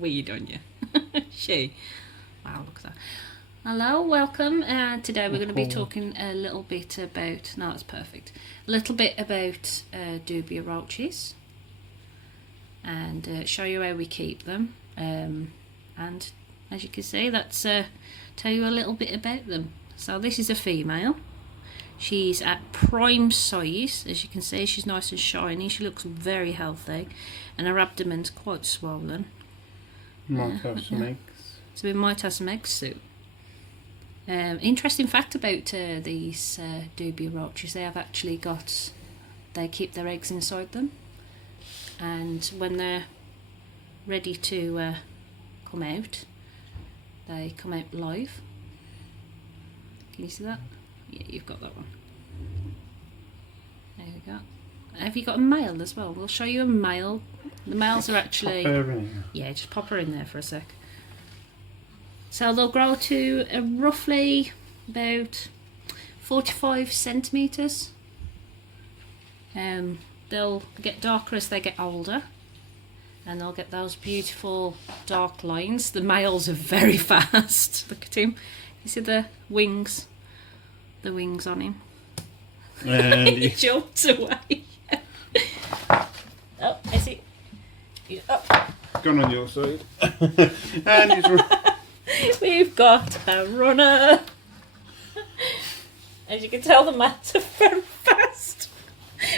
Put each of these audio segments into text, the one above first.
weed on you. She. Wow, look at that. Hello, welcome. Today we're going to be talking a little bit about, no, that's perfect, a little bit about Dubia roaches and show you how we keep them. And as you can see, that's tell you a little bit about them. So this is a female. She's at prime size, as you can see. She's nice and shiny. She looks very healthy, and her abdomen's quite swollen. Might have some eggs. So we might have some eggs soon. Interesting fact about these Dubia roaches: they have actually got, they keep their eggs inside them, and when they're ready to come out, they come out live. Can you see that? Yeah, you've got that one. There we go. Have you got a male as well? We'll show you a male. The males are actually... Pop her in. Yeah, just pop her in there for a sec. So they'll grow to roughly about 45 centimetres. They'll get darker as they get older, and they'll get those beautiful dark lines. The males are very fast. Look at him. You see the wings? The wings on him. And He jumped away. Oh, is he? He's up. gone on your side. And he's We've got a runner. As you can tell, the mats are very fast.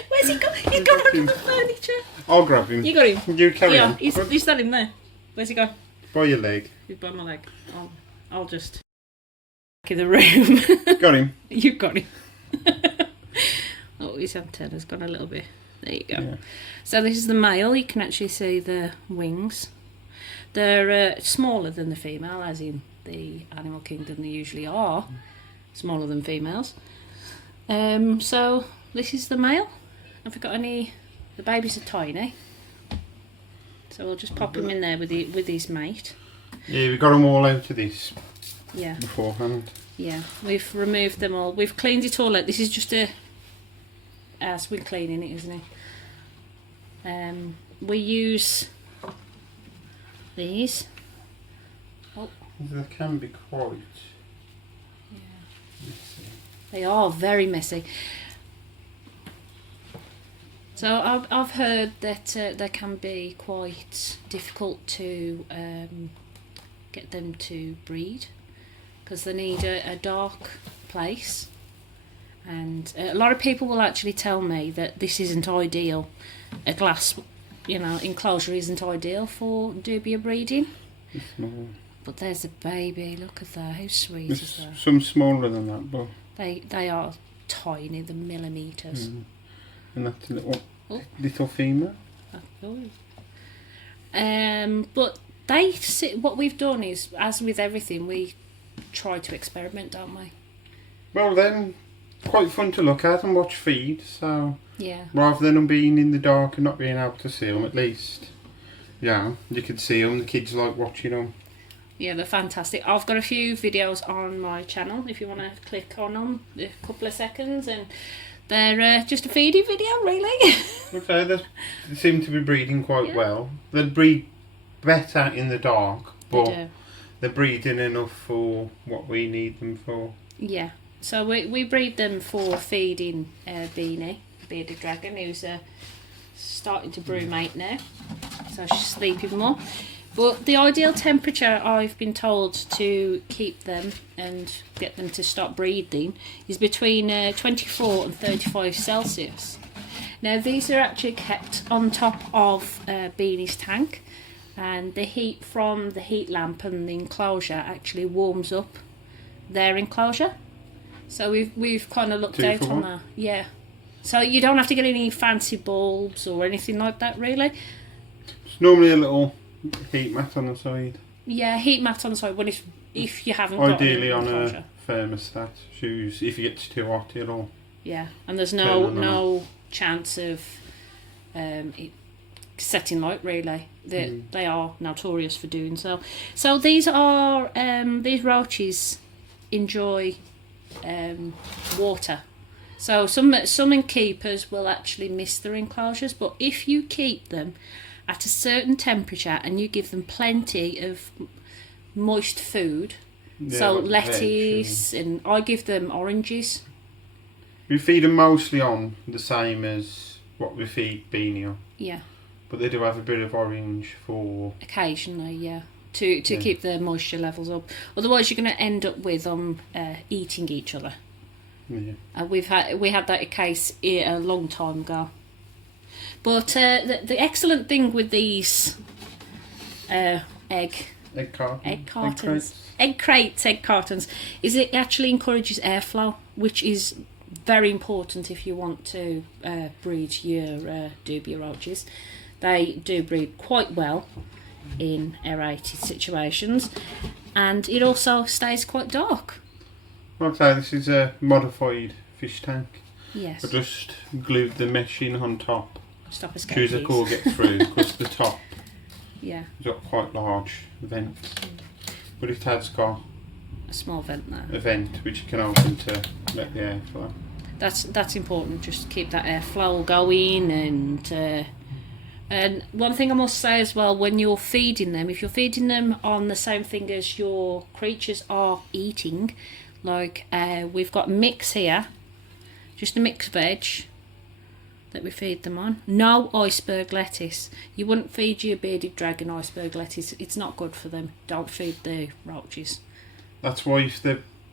Where's he gone? He's gone under the furniture. I'll grab him. You got him? You carry Yeah, on. he's standing there. Where's he gone? By your leg. He's by my leg. I'll just... in the room. Got him. You got him. Oh, his antenna's gone a little bit. There you go. Yeah. So this is the male. You can actually see the wings. They're smaller than the female, as in the animal kingdom they usually are. Smaller than females. So this is the male. Have we got any... The babies are tiny. So we'll just pop him in there with his mate. Yeah, we got them all out of this Yeah. beforehand. Yeah, we've removed them all. We've cleaned it all out. This is just a swing cleaning it, isn't it? We use these. Oh, They can be quite yeah. messy. They are very messy. So I've heard that they can be quite difficult to get them to breed, because they need a dark place, and a lot of people will actually tell me that this isn't ideal. A glass, enclosure isn't ideal for Dubia breeding. It's small. But there's a baby. Look at that. How sweet is There's that? some smaller than that, but They are tiny. The millimeters. and that's a little Oh. little female. But they sit. What we've done is, as with everything, we try to experiment, don't we? Well, then quite fun to look at and watch feed. So Yeah. rather than them being in the dark and not being able to see them, at least, yeah, you could see them. The kids like watching them. Yeah, they're fantastic. I've got a few videos on my channel if you want to click on them, a couple of seconds, and they're just a feeding video, really. Okay, they seem to be breeding quite Yeah. well. They breed better in the dark, They but do. they're breeding enough for what we need them for. Yeah. So we breed them for feeding Beanie, bearded dragon, who's starting to brumate now. So she's sleeping more. But the ideal temperature, I've been told, to keep them and get them to stop breeding is between 24 and 35 Celsius. Now these are actually kept on top of Beanie's tank, and the heat from the heat lamp and the enclosure actually warms up their enclosure. So we've kind of looked Two out for on one. that. Yeah. So you don't have to get any fancy bulbs or anything like that, really. It's normally a little heat mat on the side. Yeah, heat mat on the side if you haven't got Ideally an on enclosure. a thermostat. Shoes, if it gets too hot, it'll... Yeah, and there's Turn them no chance of it setting light, really. They are notorious for doing so. So these roaches enjoy water. So some innkeepers will actually miss their enclosures, but if you keep them at a certain temperature, and you give them plenty of moist food. Yeah, So like lettuce, veg, and I give them oranges. we feed them mostly on the same as what we feed Beanie on. Yeah, But they do have a bit of orange for... occasionally, yeah. To keep the moisture levels up. Otherwise, you're going to end up with them eating each other. Yeah. We had that case a long time ago. But the excellent thing with these egg cartons, egg cartons, is it actually encourages airflow, which is very important if you want to breed your Dubia roaches. They do breed quite well in aerated situations, and it also stays quite dark. Like I say, this is a modified fish tank. Yes. I just glued the mesh in on top. Stop escape. Choose a core get through because the top Yeah. has got quite large vents. But it has got A small vent there. a vent which you can open to let the air flow. That's important. Just keep that airflow going, and one thing I must say as well, when you're feeding them, if you're feeding them on the same thing as your creatures are eating, like we've got mix here, just a mixed veg that we feed them on. No iceberg lettuce. You wouldn't feed your bearded dragon iceberg lettuce. It's not good for them. Don't feed the roaches. That's why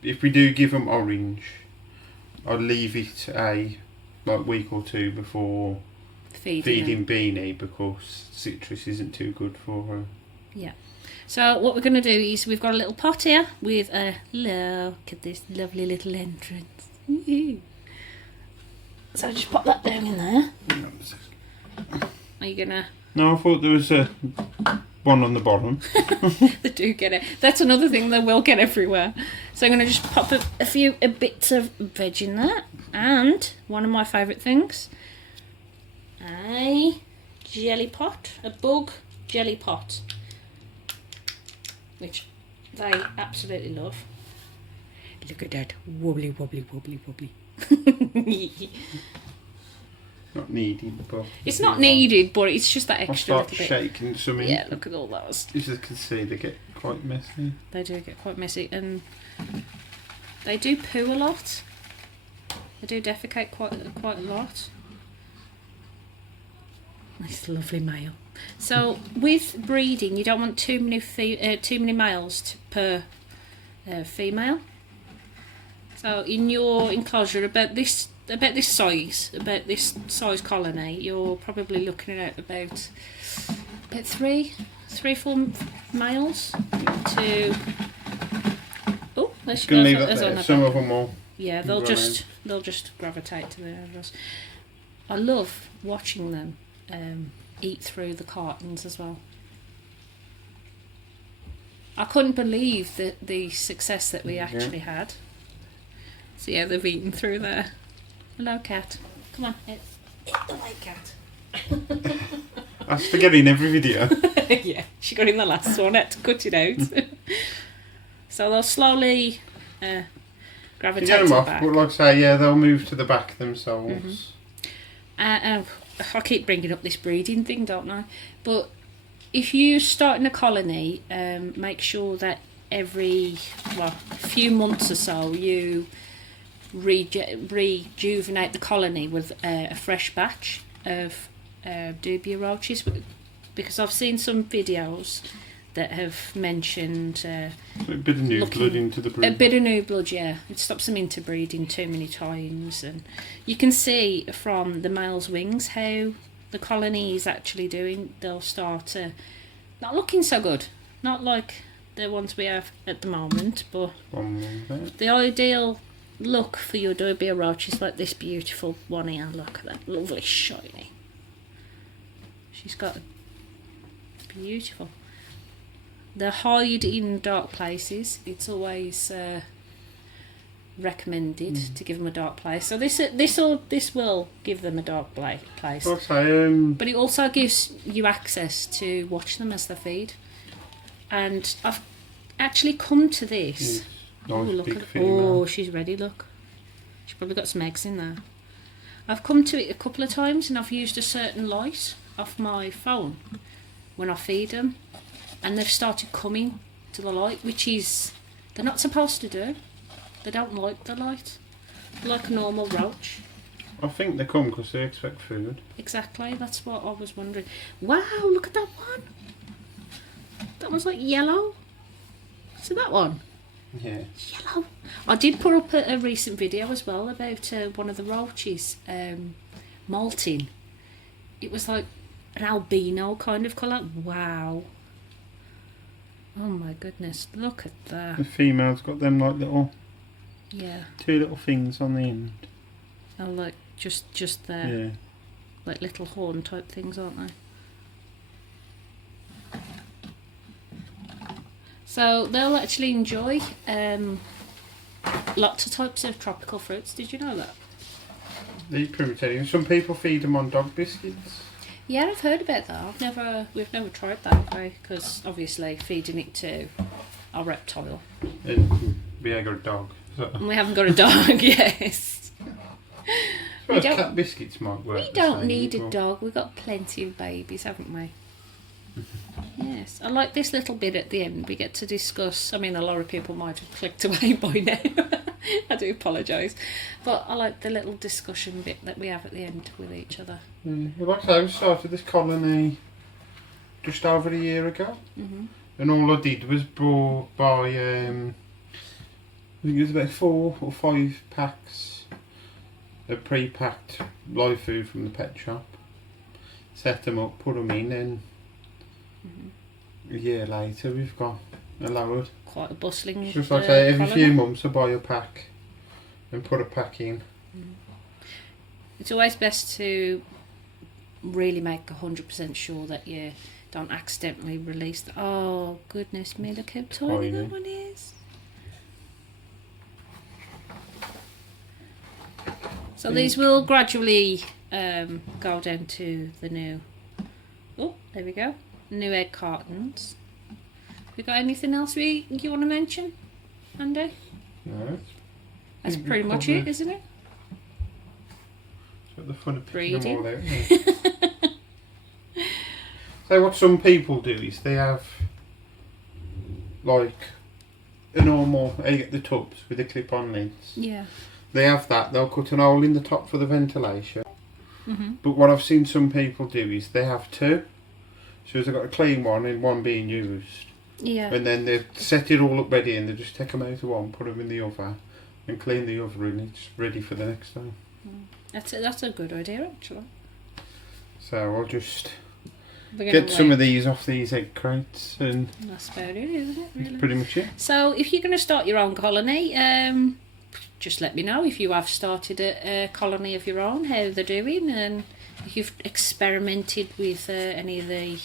if we do give them orange, I'll leave it week or two before feeding Beanie, because citrus isn't too good for her. Yeah. So what we're going to do is we've got a little pot here with a look at this lovely little entrance. So just pop that down in there. Are you gonna? No, I thought there was one on the bottom. They do get it. That's another thing they will get everywhere. So I'm going to just pop a few bits of veg in there, and one of my favourite things, a jelly pot, a bug jelly pot, which they absolutely love. Look at that, wobbly, wobbly, wobbly, wobbly. Not needed, but it's not needed, but it's just that I'll extra start little bit. shaking some in. Yeah, look at all those. As you can see, they get quite messy. They do get quite messy, and they do poo a lot. They do defecate quite a lot. Nice, lovely male. So with breeding, you don't want too many males per female. So in your enclosure, about this size colony, you're probably looking at about 3-4 males to. Oh, there's Gonna leave that there's there. another. Some of them will. Yeah, they'll just gravitate to the others. I love watching them eat through the cartons as well. I couldn't believe the success that we actually had. So yeah, they've eaten through there. Hello, cat. Come on, eat the leg, cat. I forget in every video. Yeah, she got in the last one. I had to cut it out. So they'll slowly gravitate Get them off, back. but like I say, yeah, they'll move to the back themselves. I keep bringing up this breeding thing, don't I? But if you're starting a colony, make sure that every few months or so you rejuvenate the colony with a fresh batch of Dubia roaches, because I've seen some videos that have mentioned A bit of new blood into the breed. a bit of new blood, yeah. It stops them interbreeding too many times, and you can see from the male's wings how the colony is actually doing. They'll start not looking so good, not like the ones we have at the moment, but the ideal look for your Dubia roach is like this beautiful one here. Look at that, lovely shiny. She's got beautiful. They hide in dark places. It's always recommended to give them a dark place. So this will give them a dark place. Okay, But it also gives you access to watch them as they feed. And I've actually come to this. nice Look big at female. she's ready. Look, she's probably got some eggs in there. I've come to it a couple of times, and I've used a certain light off my phone when I feed them, and they've started coming to the light, which is they're not supposed to do. They don't like the light. They're like a normal roach. I think they come because they expect food. Exactly, that's what I was wondering. Wow, look at that one. That one's like yellow. See that one? Yeah. Yellow. I did put up a recent video as well about one of the roaches molting. It was like an albino kind of colour. Wow. Oh my goodness, look at that. The female's got them like little... Yeah. 2 little things on the end. Oh, like just there. Yeah. Like little horn type things, aren't they? So they'll actually enjoy lots of types of tropical fruits. Did you know that? The experimental. Some people feed them on dog biscuits. Yeah, I've heard about that. We've never tried that way because obviously feeding it to a reptile. And we ain't got a dog. So. And we haven't got a dog. Yes. Well, cat biscuits might work. We don't need a dog. We've got plenty of babies, haven't we? Yes. I like this little bit at the end. We get to discuss. I mean, a lot of people might have clicked away by now. I do apologise. But I like the little discussion bit that we have at the end with each other. Well, like I say, we started this colony just over a year ago. And all I did was brought by, I think it was about 4 or 5 packs of pre-packed live food from the pet shop. Set them up, put them in, and a year later we've got a load. Quite a bustling. Just like I say, every few months I buy a pack and put a pack in. It's always best to really make 100% sure that you don't accidentally release the... Oh goodness me, look how tiny that one is. So these will gradually go down to the new... Oh, there we go. New egg cartons. We got anything else you want to mention, Andy? No. That's pretty much it, isn't it? It's the fun of picking them all out. Yeah. So what some people do is they have like a normal, you get the tubs with the clip-on lids. Yeah. They have that. They'll cut an hole in the top for the ventilation. But what I've seen some people do is they have 2. So they've got a clean one and one being used. Yeah. And then they set it all up ready and they just take them out of one, put them in the other and clean the other and it's ready for the next time. That's a good idea actually. So I'll just get some of these off these egg crates and that's about it, isn't it? Really? That's pretty much it. So if you're going to start your own colony, just let me know if you have started a colony of your own, how they're doing, and if you've experimented with any of the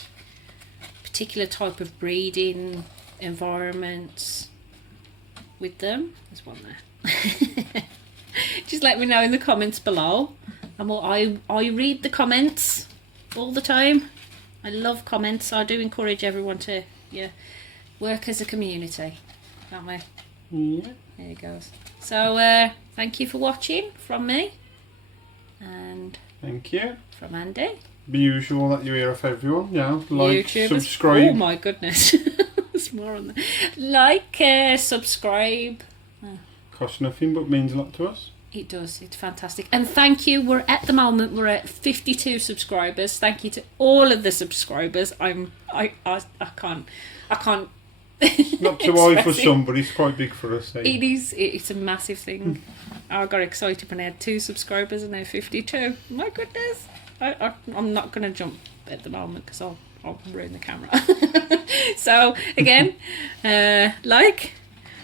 particular type of breeding environments with them. There's one there. Just let me know in the comments below. And I read the comments all the time. I love comments. I do encourage everyone to work as a community, don't we? Yeah. There it goes. So thank you for watching from me, and thank you from Andy. The usual that you hear off everyone, yeah. Like, YouTubers. subscribe. Oh my goodness. There's more on there. Like, subscribe. Costs nothing but means a lot to us. It does. It's fantastic. And thank you. We're at 52 subscribers. Thank you to all of the subscribers. I can't. Not too high for some, but it's quite big for us. It is. It's a massive thing. I got excited when I had 2 subscribers and now 52. My goodness. I'm not going to jump at the moment because I'll ruin the camera. So again, like,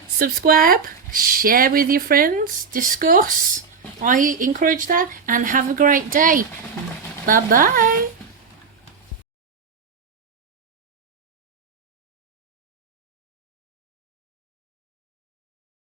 subscribe, share with your friends, discuss. I encourage that, and have a great day. Bye bye.